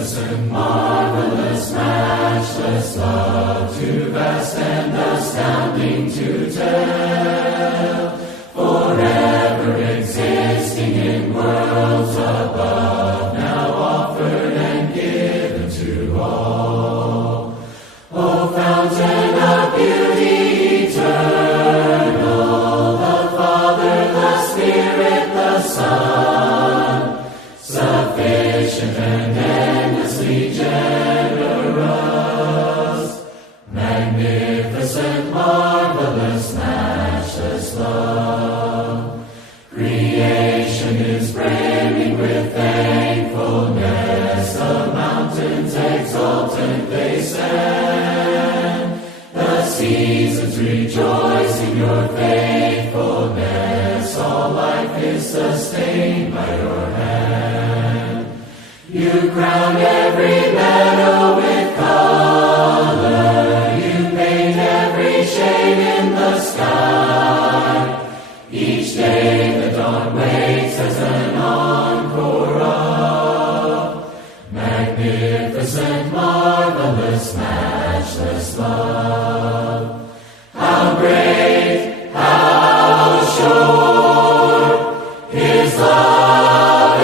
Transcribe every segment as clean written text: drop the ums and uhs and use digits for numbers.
magnificent, marvelous, matchless love, too vast and astounding to tell, forever existing in worlds above, now offered and given to all. O fountain of beauty eternal, the Father, the Spirit, the Son, sufficient and endlessly generous, magnificent, marvelous, matchless love. Creation is brimming with thankfulness, the mountains exultant they stand, the seasons rejoice in your faithfulness, all life is sustained by your hand. You crown every meadow with color, you paint every shade in the sky. Each day the dawn wakes as an encore of magnificent, marvelous, matchless love. How great, how sure His love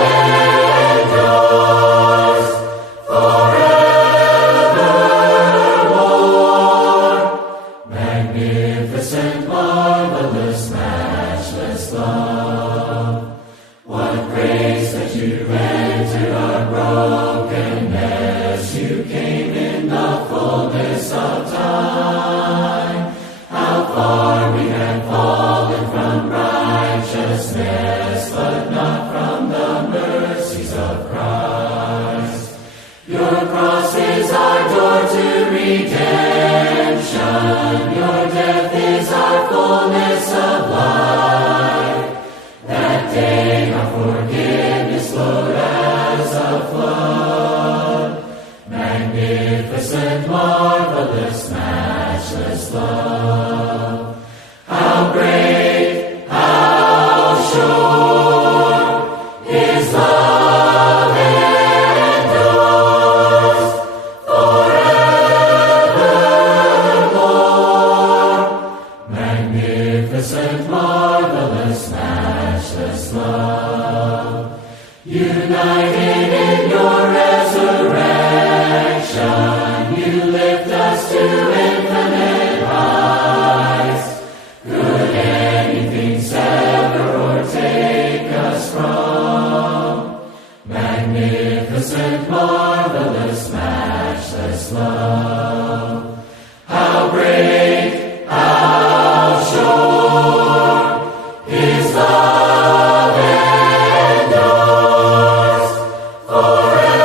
endures forevermore. Magnificent, marvelous, matchless love. What grace that you entered our brokenness. You came in the fullness of time. How far we have fallen from righteousness, but not from the mercies of Christ. Your cross is our door to redemption. Your death is our fullness of life. That day our forgiveness flowed as a flood. Magnificent, marvelous, matchless love. How great, how sure His love endures forevermore. Magnificent, marvelous, matchless love. United in your resurrection, you lift us to infinite heights. Could anything sever or take us from magnificent, marvelous, matchless love? How great, how sure His love endures forevermore.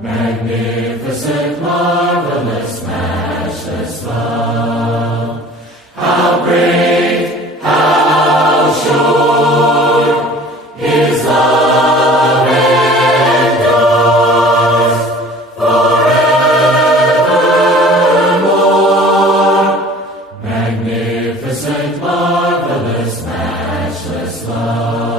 Magnificent, marvelous, matchless love. How great, how sure His love endures forevermore. Magnificent, marvelous, matchless love.